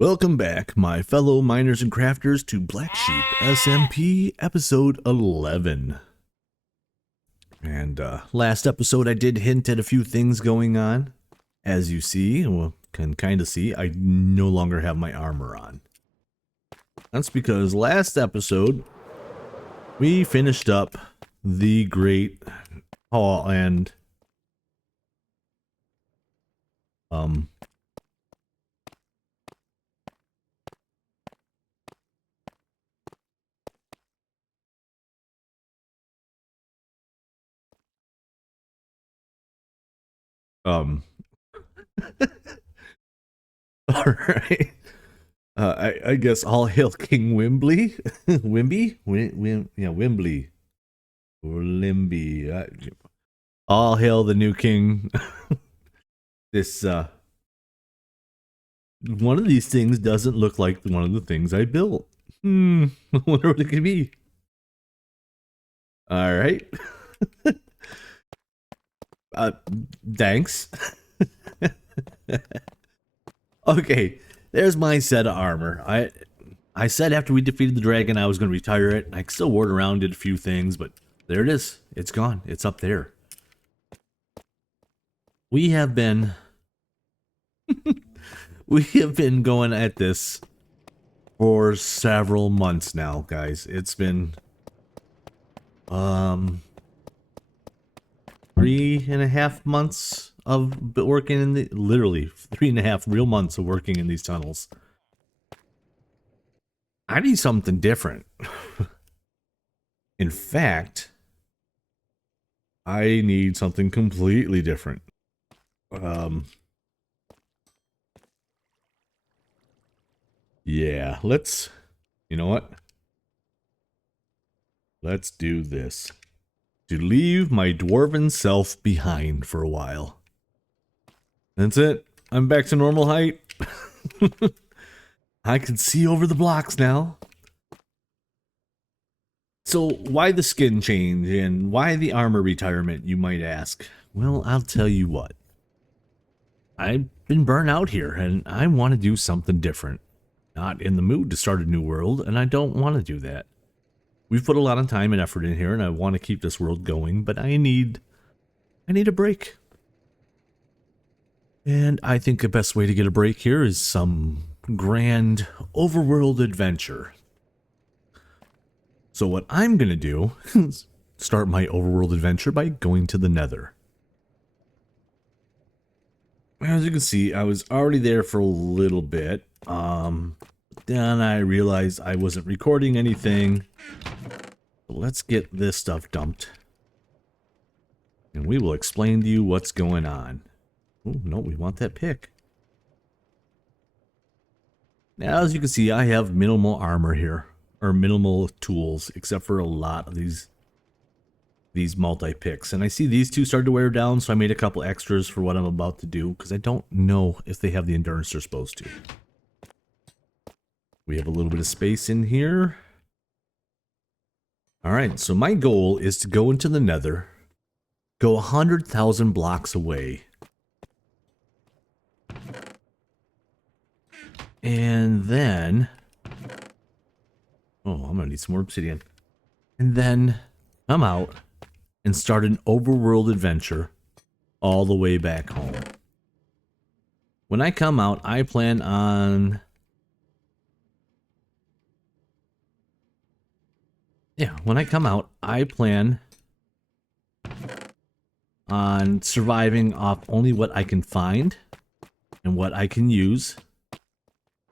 Welcome back, my fellow miners and crafters, to Black Sheep SMP episode 11. And last episode I did hint at a few things going on. As you see, well, can kind of see, I no longer have my armor on. That's because last episode we finished up the Great Hall and all right. I guess all hail King Wimbley, Wimbley, or Limby. All hail the new king. This one of these things doesn't look like one of the things I built. I wonder what it could be. All right. Thanks. Okay, there's my set of armor. I said after we defeated the dragon I was going to retire it. I still wore it around, did a few things, but there it is. It's gone. It's up there. We have been going at this for several months now, guys. It's been 3.5 months of working in the, literally 3.5 real months of working in these tunnels. I need something different. In fact, I need something completely different. Yeah, you know what? Let's do this. To leave my dwarven self behind for a while. That's it. I'm back to normal height. I can see over the blocks now. So why the skin change and why the armor retirement, you might ask? Well, I'll tell you what. I've been burnt out here and I want to do something different. Not in the mood to start a new world, and I don't want to do that. We've put a lot of time and effort in here and I want to keep this world going, but I need a break. And I think the best way to get a break here is some grand overworld adventure. So what I'm going to do is start my overworld adventure by going to the nether. As you can see, I was already there for a little bit. Then I realized I wasn't recording anything. Let's get this stuff dumped. And we will explain to you what's going on. Oh, no, we want that pick. Now, as you can see, I have minimal armor here. Or minimal tools, except for a lot of these multi-picks. And I see these two started to wear down, so I made a couple extras for what I'm about to do, because I don't know if they have the endurance they're supposed to. We have a little bit of space in here. Alright, so my goal is to go into the nether, go 100,000 blocks away, and then... oh, I'm gonna need some more obsidian. And then come out and start an overworld adventure all the way back home. When I come out, I plan on... yeah, when I come out, I plan on surviving off only what I can find and what I can use.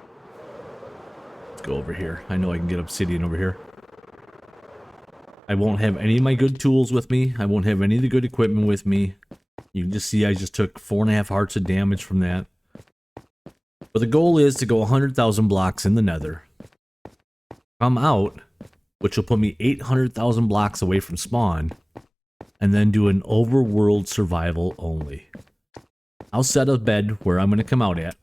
Let's go over here. I know I can get obsidian over here. I won't have any of my good tools with me. I won't have any of the good equipment with me. You can just see I just took 4.5 hearts of damage from that. But the goal is to go 100,000 blocks in the nether. Come out, which will put me 800,000 blocks away from spawn, and then do an overworld survival only. I'll set a bed where I'm going to come out at.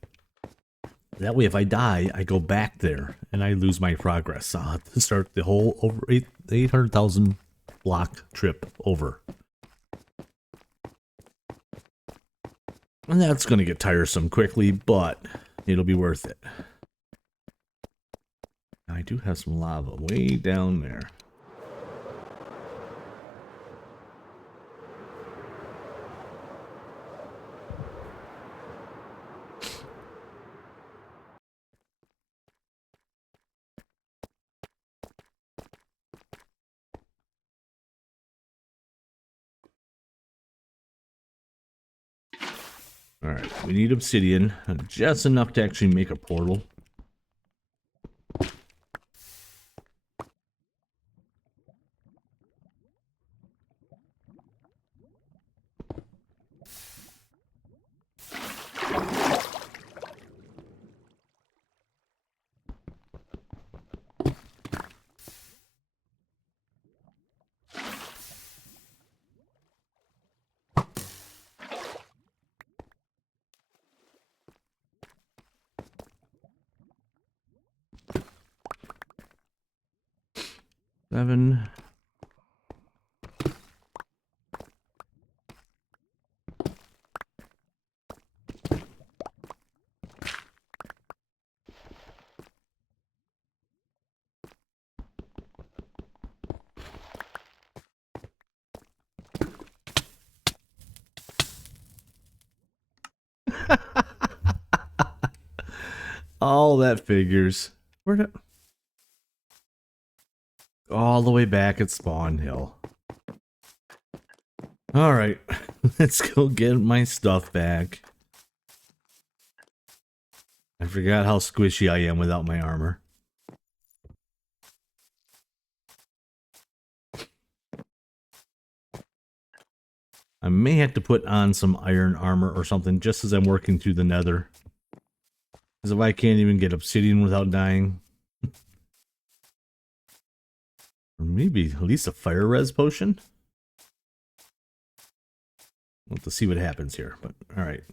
That way if I die, I go back there, and I lose my progress. I'll have to start the whole over 800,000 block trip over. And that's going to get tiresome quickly, but it'll be worth it. I do have some lava way down there. Alright, we need obsidian, just enough to actually make a portal. Seven. All that figures. Where did... All the way back at Spawn Hill. Alright, let's go get my stuff back. I forgot how squishy I am without my armor. I may have to put on some iron armor or something just as I'm working through the nether. Because if I can't even get obsidian without dying. Or maybe at least a fire res potion? We'll have to see what happens here, but alright.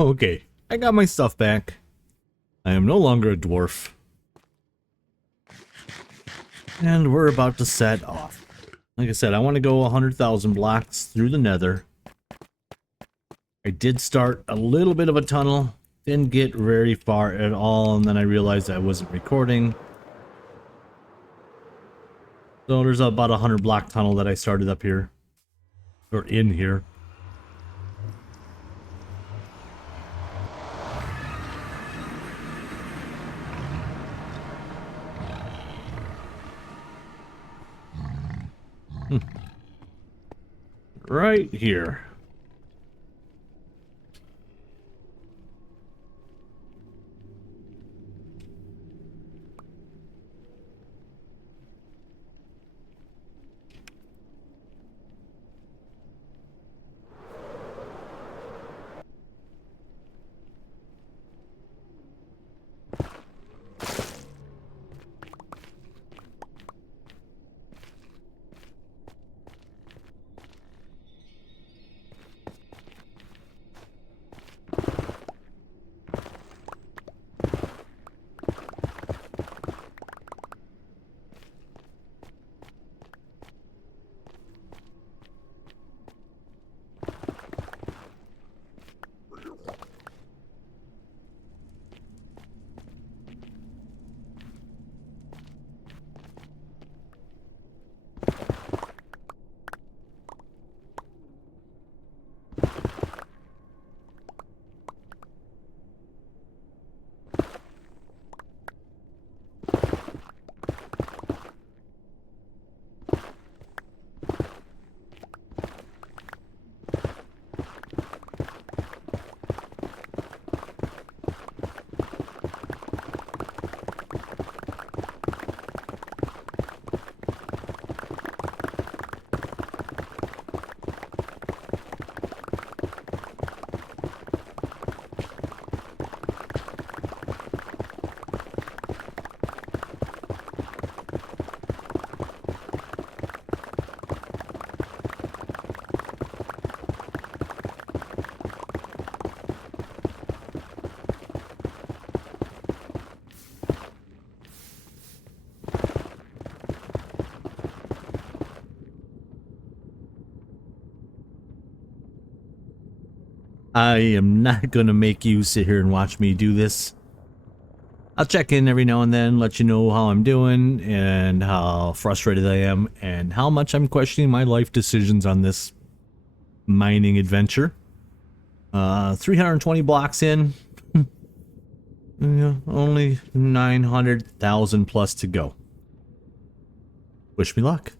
Okay, I got my stuff back. I am no longer a dwarf. And we're about to set off. Like I said, I want to go 100,000 blocks through the nether. I did start a little bit of a tunnel. Didn't get very far at all, and then I realized I wasn't recording. So there's about a 100 block tunnel that I started up here. Or in here. Right here. I am not gonna make you sit here and watch me do this. I'll check in every now and then, let you know how I'm doing and how frustrated I am and how much I'm questioning my life decisions on this mining adventure. 320 blocks in. Yeah, only 900,000 plus to go. Wish me luck.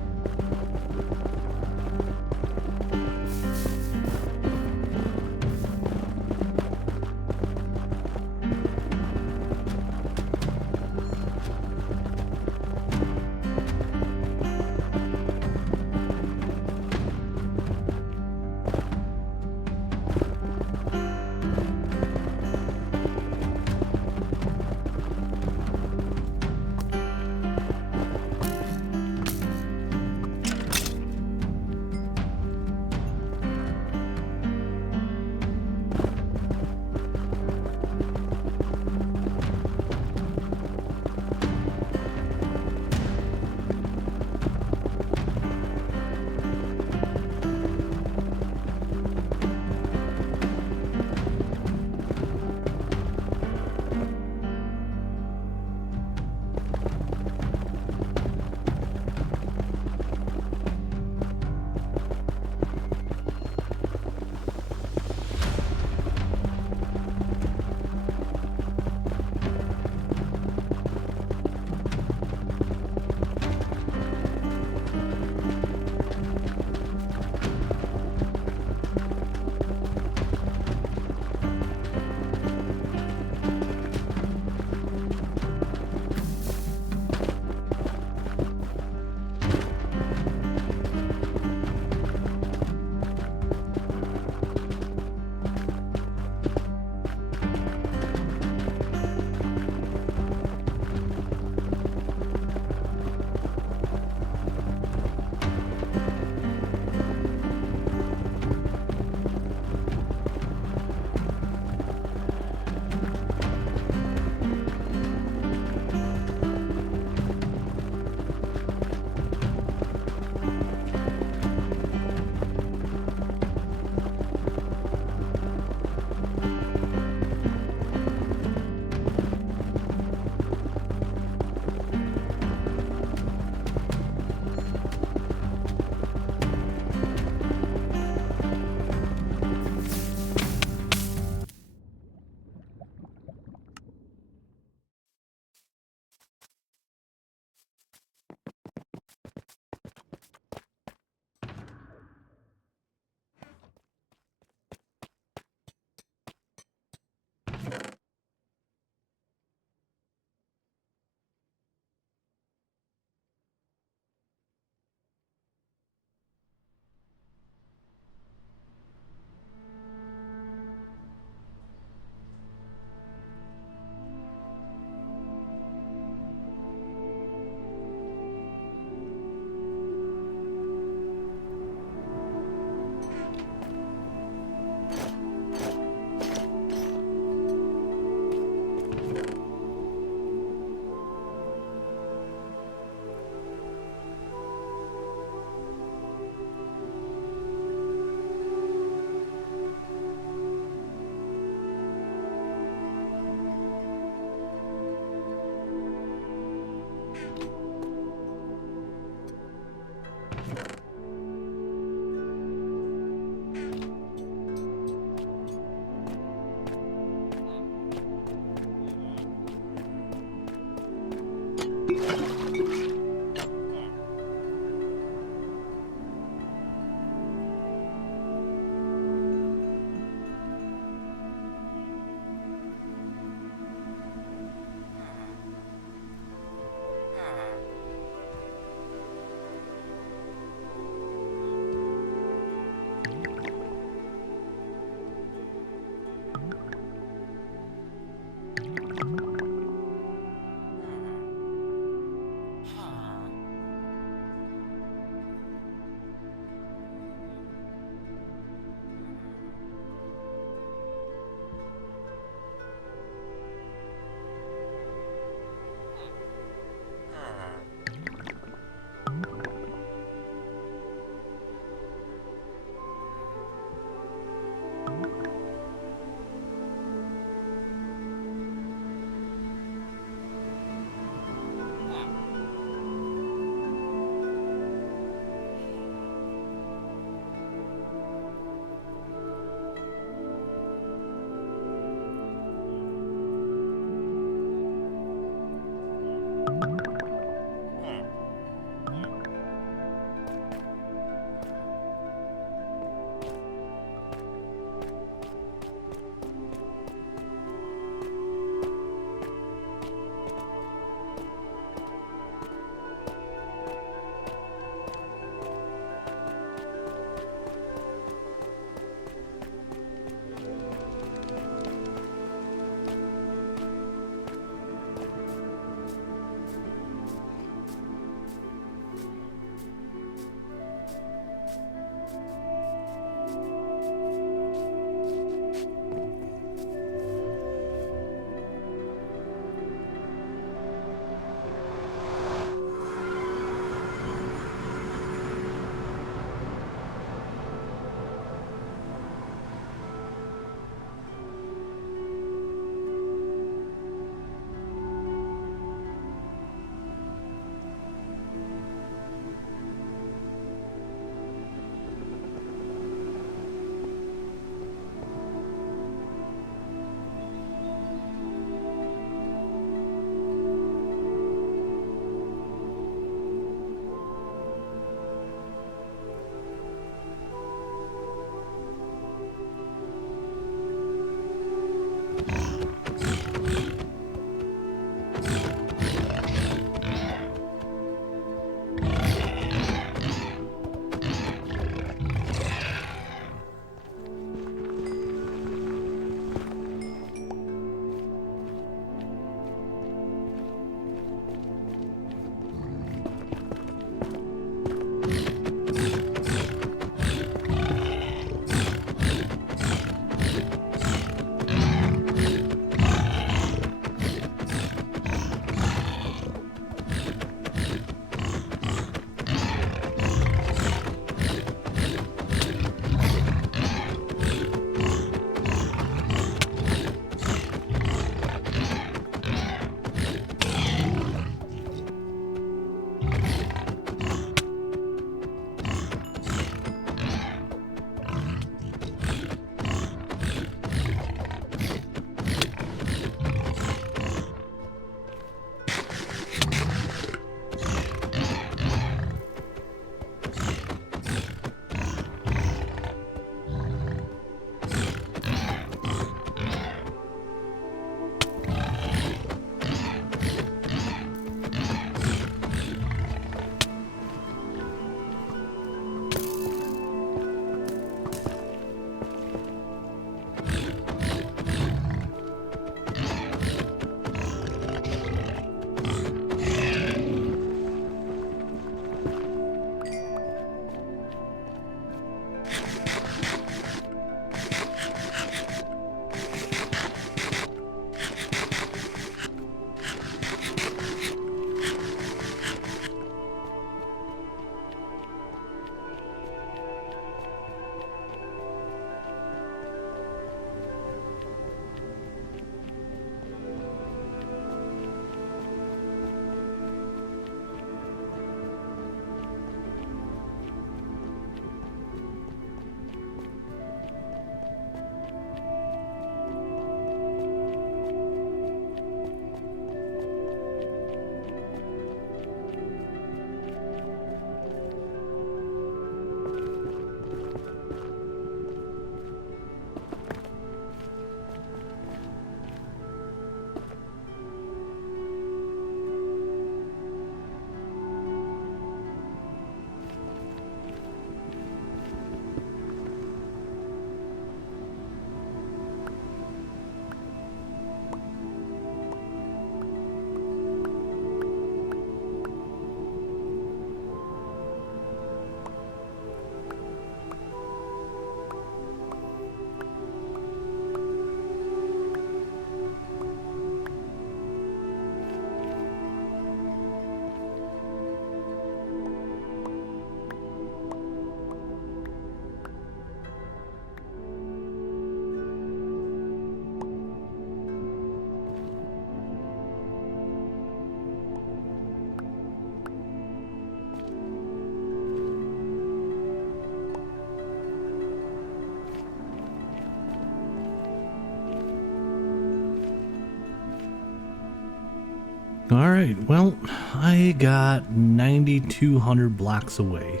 Alright, well, I got 9,200 blocks away.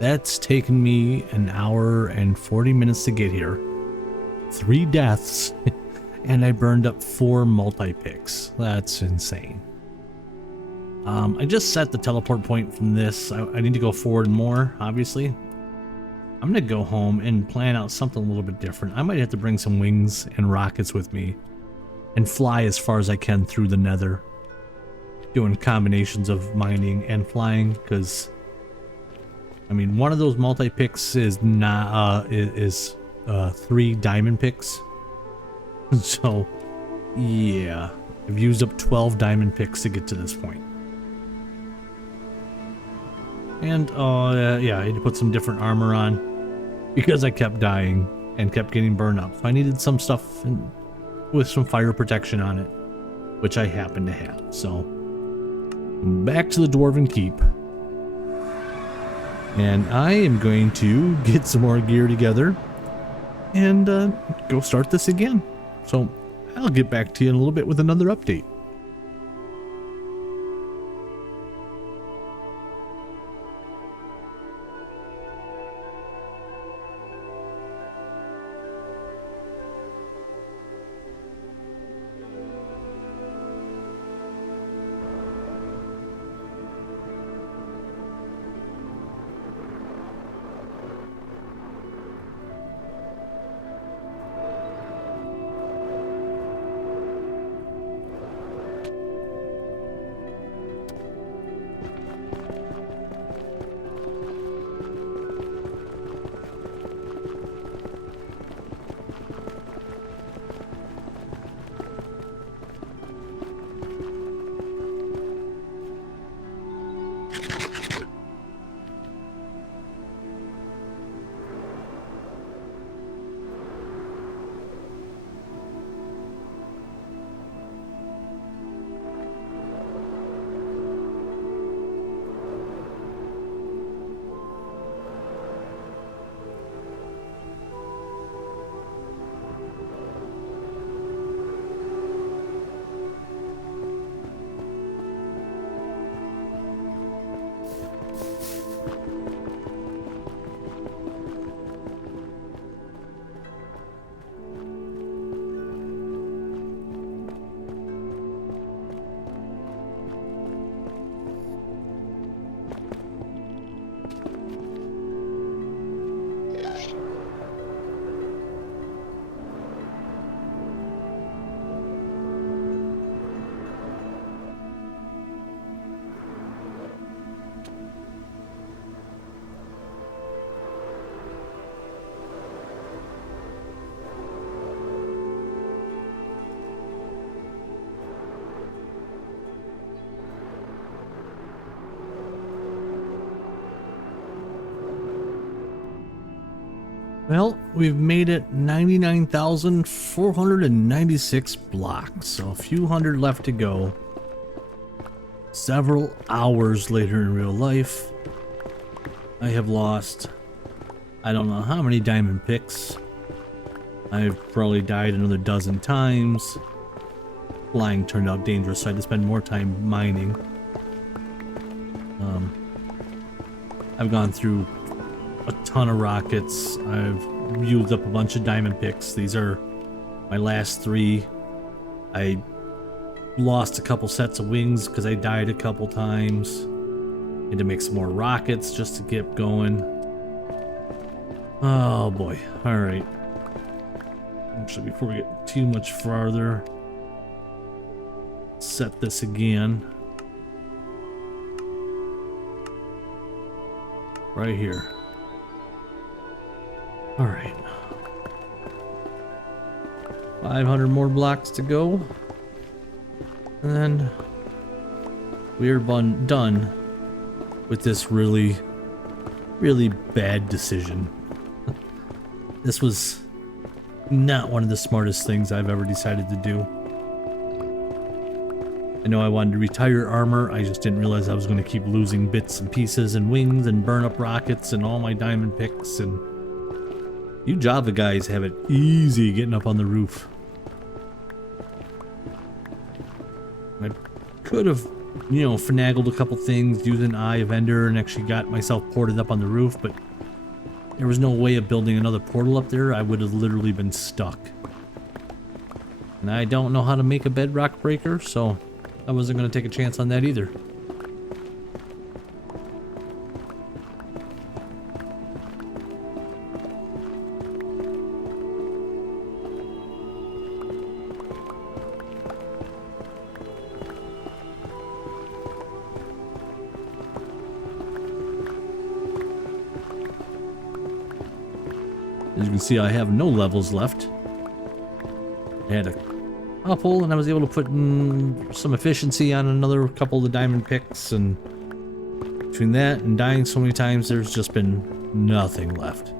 That's taken me an hour and 40 minutes to get here. 3 deaths, and I burned up 4 multi-picks. That's insane. I just set the teleport point from this. I need to go forward more, obviously. I'm going to go home and plan out something a little bit different. I might have to bring some wings and rockets with me and fly as far as I can through the nether. Doing combinations of mining and flying, because I mean, one of those multi-picks is not 3 diamond picks. So yeah, I've used up 12 diamond picks to get to this point. And yeah, I had to put some different armor on because I kept dying and kept getting burned up. So I needed some stuff with some fire protection on it, which I happen to have. So back to the Dwarven Keep. And I am going to get some more gear together and go start this again. So I'll get back to you in a little bit with another update. Well, we've made it 99,496 blocks, so a few hundred left to go. Several hours later in real life, I have lost, I don't know how many diamond picks. I've probably died another dozen times. Flying turned out dangerous, so I had to spend more time mining. I've gone through a ton of rockets. I've used up a bunch of diamond picks. These are my last 3. I lost a couple sets of wings because I died a couple times. Had to make some more rockets just to get going. Oh boy. Alright. Actually, before we get too much farther, set this again. Right here. Alright. 500 more blocks to go. And we're done with this really bad decision. This was not one of the smartest things I've ever decided to do. I know I wanted to retire armor, I just didn't realize I was going to keep losing bits and pieces and wings and burn up rockets and all my diamond picks. And you Java guys have it easy getting up on the roof. I could have, you know, finagled a couple things using Eye of Ender and actually got myself ported up on the roof, but there was no way of building another portal up there. I would have literally been stuck. And I don't know how to make a bedrock breaker, so I wasn't going to take a chance on that either. As you can see, I have no levels left. I had a couple, and I was able to put in some efficiency on another couple of the diamond picks, and between that and dying so many times, there's just been nothing left.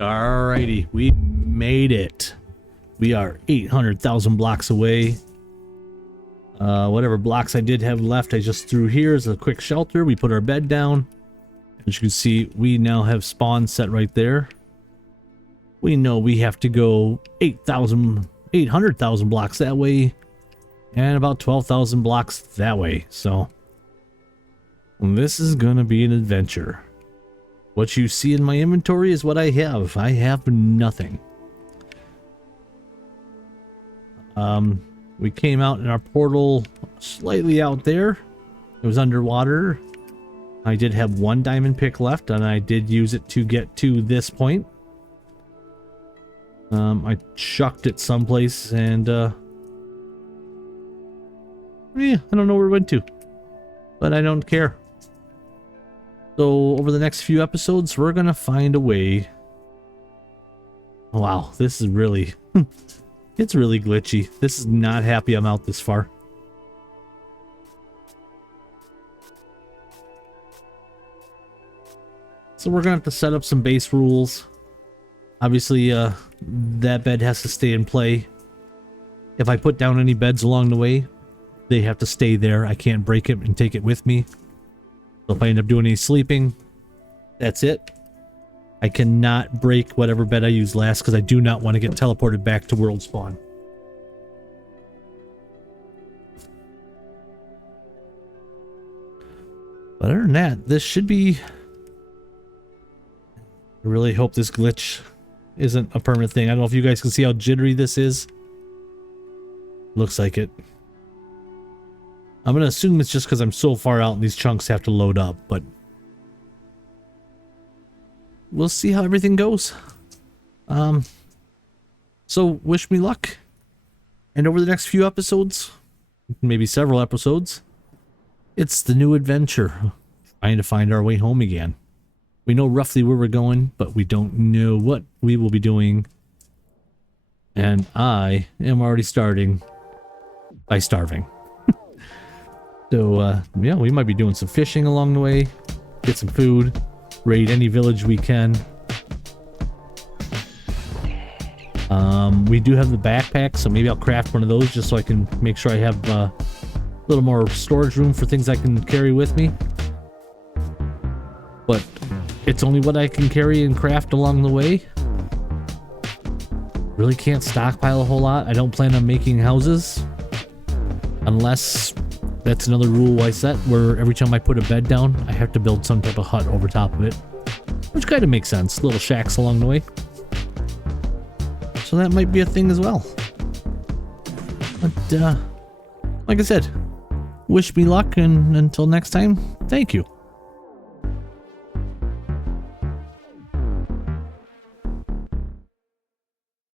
Alrighty, we made it. We are 800,000 blocks away. Whatever blocks I did have left, I just threw here as a quick shelter. We put our bed down. As you can see, we now have spawn set right there. We know we have to go 800,000 blocks that way, and about 12,000 blocks that way. So this is gonna be an adventure. What you see in my inventory is what I have. I have nothing. We came out in our portal slightly out there. It was underwater. I did have one diamond pick left, and I did use it to get to this point. I chucked it someplace, and yeah, I don't know where it went to, but I don't care. So over the next few episodes, we're gonna find a way. Wow, this is really, it's really glitchy. This is not happy I'm out this far. So we're gonna have to set up some base rules. Obviously, that bed has to stay in play. If I put down any beds along the way, they have to stay there. I can't break it and take it with me. So if I end up doing any sleeping, that's it. I cannot break whatever bed I used last because I do not want to get teleported back to world spawn. But other than that, this should be... I really hope this glitch isn't a permanent thing. I don't know if you guys can see how jittery this is. Looks like it. I'm going to assume it's just because I'm so far out and these chunks have to load up, but we'll see how everything goes. So wish me luck. And over the next few episodes, maybe several episodes, it's the new adventure, trying to find our way home again. We know roughly where we're going, but we don't know what we will be doing. And I am already starting by starving. So, yeah, we might be doing some fishing along the way, get some food, raid any village we can. We do have the backpack, so maybe I'll craft one of those just so I can make sure I have a little more storage room for things I can carry with me. But it's only what I can carry and craft along the way. Really can't stockpile a whole lot. I don't plan on making houses unless... That's another rule I set, where every time I put a bed down, I have to build some type of hut over top of it. Which kind of makes sense. Little shacks along the way. So that might be a thing as well. But, like I said, wish me luck, and until next time, thank you.